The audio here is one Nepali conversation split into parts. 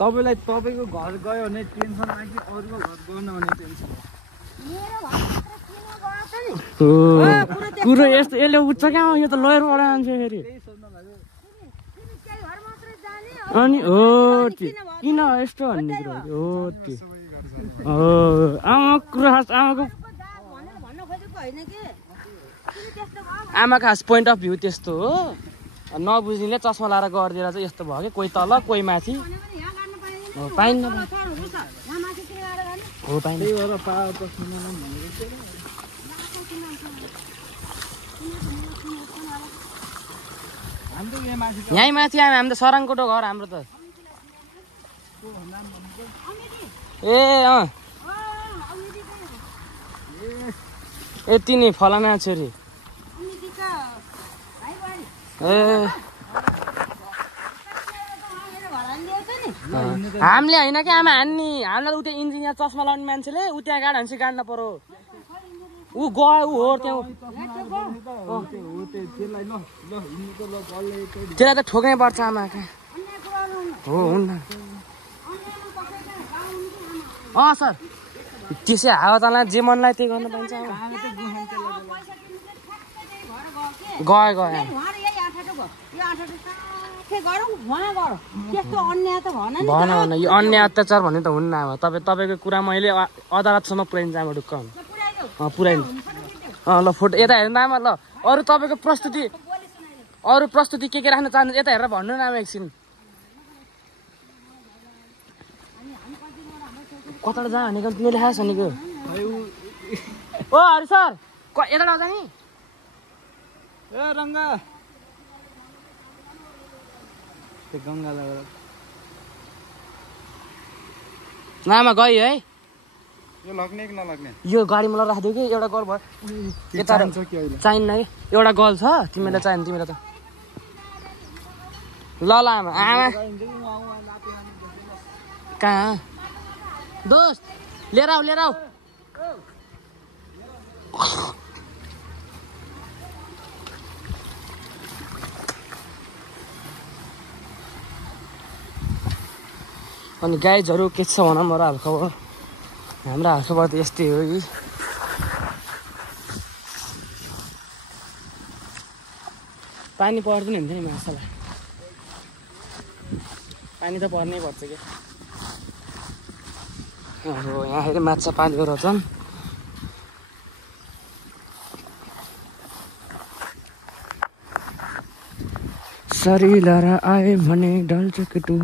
तपाईलाई तपाईको घर गयो भने टेन्सन आयो कि अरूको घर गएन भने टेन्सन हो कुरो यस्तो यसले उच्च कहाँ यो त लोयरबाट आन्छ फेरि अनि हो किन यस्तो भन्ने कुरो हो त्यो हो आमाको कुरा खास आमाको खास पोइन्ट अफ भ्यू त्यस्तो हो नबुझ्नेले चस्मा लाएर गरिदिएर चाहिँ यस्तो भयो कि कोही तल कोही माथि हो पाइन्न हो पाइन्न यहीँ माथि आयो हामी त सराङकोटो घर हाम्रो त ए यति नै फलाना छोरी ए हामीले होइन कि आमा हान्ने हामीलाई उता इन्जिनियर चस्मा लाउने मान्छेले उता गाड हान्छ गाड्न पर्यो ऊ गयो ऊ हो त्यहाँ त्यसलाई त ठोक्नै पर्छ आमा हो हुन्न सर त्यसै हावा चल्न जे मनलाई त्यही गर्न पाइन्छ गयो गयो भन भन यो अन्य अत्याचार भन्ने त हुन्न अब तपाईँको कुरा मैले अदालतसम्म पुऱ्याइन्छ आमा ढुक्क पुऱ्याइन्छ ल फोटो यता हेर्नु न आमा ल अरू तपाईँको प्रस्तुति के राख्न चाहनुहुन्छ यता हेरेर भन्नु न आमा एकछिन कताबाट जा भनेको तिमीले लेखाएको छ भनेको ओ हरि सर यता नजाने ए रङ्गा त्यो गङ्गा लगेर नामा गयो है यो लग्ने कि नलग्ने यो गाडीमा ल राखिदियो कि एउटा गल भयो यता चाहिन्न है एउटा गल छ तिमीलाई चाहिन्छ तिमीलाई त ल ल आमा कहाँ दोस्त लिएर आऊ अनि गाइजहरू के छ भन मेरो हालखबर हाम्रो हालखबर त यस्तै हो कि पानी पर्दैन हुन्थ्यो नि माछालाई पानी त पर्नै पर्छ क्या अब यहाँ फेरि माछा पालेको रहेछन् सरिलाएर आए भने ढल्छ केटु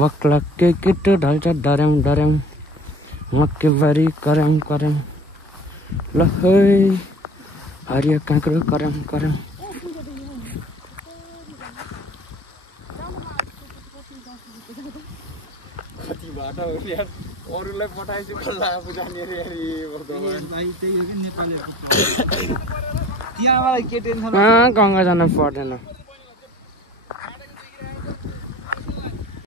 वक्लक्के केटो ढल्छ डर्याङ डर्याङ मक्केबारी कर्याङ कर्याङ ल है हरियो काँक्रो कर्याङ कर्याङ कति बाटो अरूलाई पठाएछु कसलाई आफू जाने त्यहाँबाट के टेन्सन गङ्गा जान पर्दैन